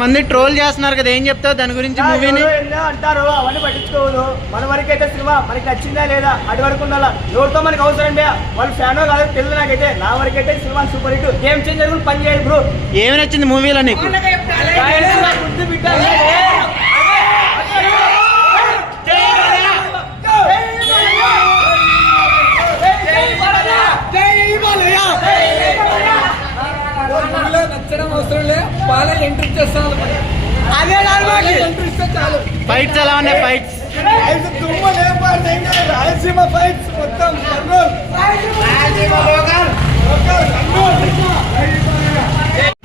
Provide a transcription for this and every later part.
మంది ట్రోల్ చేస్తున్నారు కదా, ఏం చెప్తావు దాని గురించి? మూవీని అంటారు, అవన్నీ పట్టించుకోవద్దు. మన వరకు అయితే సినిమా మనకి నచ్చిందా లేదా అటు వరకు ఉండాలా. ఎవరితో మనకి అవసరం బే, వాళ్ళు ఫ్యానో కాదు తెలియదు. నాకైతే నా వరకు అయితే cinema super hit, game changer కూడా పని చేయాలి బ్రో. ఏమి నచ్చింది మూవీలో నీకు? నచ్చడం అవసరం లేదు, బాగా ఎంట్రీ చేస్తాను. అదే ఎంట్రీ ఇస్తే చాలు. ఫైట్స్ ఎలా ఉన్నాయి? ఫైట్స్ రాయలసీమ ఫైట్స్ మొత్తం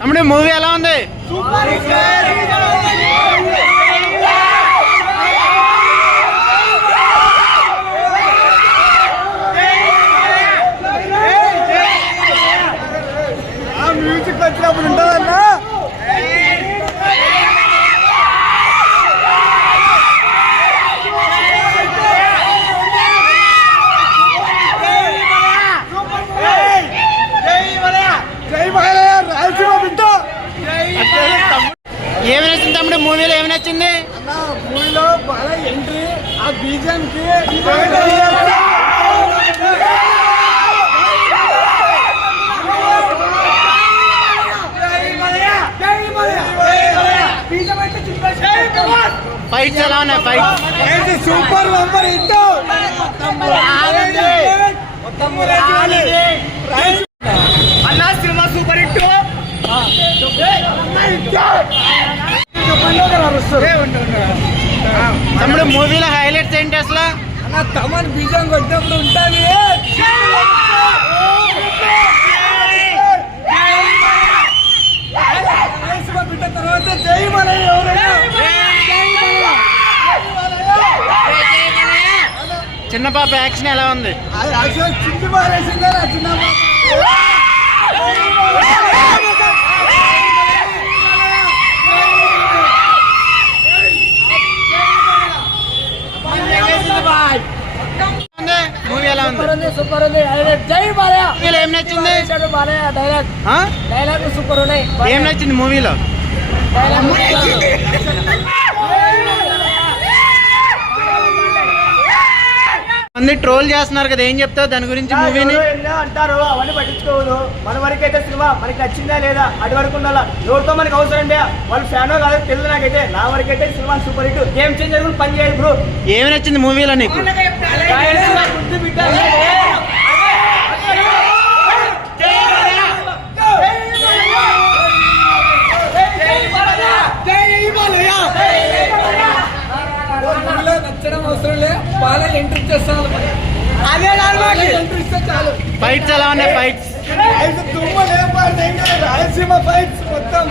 తమ్ముడు మూవీ ఎలా ఉంది? మ్యూజిక్ వచ్చినప్పుడు ఉంటుందన్నా. ఏమి నచ్చింది తమ్ముడు మూవీలో? ఏమి నచ్చింది? మూవీలో బాగా ఎంట్రీ, ఆ బీజంకి ఫైట్స్ ఎలా ఉన్నాయి? Fights super number hit. అన్నా సినిమా సూపర్ హిట్. తమ్ముడు మూవీలో హైలైట్స్ ఏంటి అసలు? అన్న తమన్ బీజం కొట్టినప్పుడు ఉంటుంది. బిడ్డ తర్వాత జై మలయ్య. చిన్న పాప యాక్షన్ ఎలా ఉంది? చిన్న పారేసిందా చిన్న మూవీ ఎలా ఉంది? సూపర్ ఉంది. జై బాలయ్య. మూవీలో ఏం నచ్చింది? బాలయ్య డైలాగ్ సూపర్ ఉన్నాయి. ఏం నచ్చింది మూవీలో? మంది ట్రోల్ చేస్తున్నారు కదా, ఏం చెప్తావు దాని గురించి? మూవీని అంటారు, అవన్నీ పట్టించుకోవద్దు. మన వరకు అయితే సినిమా మనకి నచ్చిందా లేదా అటు వరకు ఉండాలా. ఎవరితో మనకి అవసరం బే, వాళ్ళు ఫ్యానో కాదు తెలియదు. నాకైతే నా వరకు అయితే cinema super hit, game changer కూడా పని చేయాలి బ్రో. ఏమి నచ్చింది మూవీలో నీకు? నచ్చడం అవసరం లేదు, బాగా ఎంట్రీ చేస్తాను. అదే ఎంట్రీ ఇస్తే చాలు. ఫైట్స్ ఎలా ఉన్నాయి? ఫైట్స్ రాయలసీమ ఫైట్స్ మొత్తం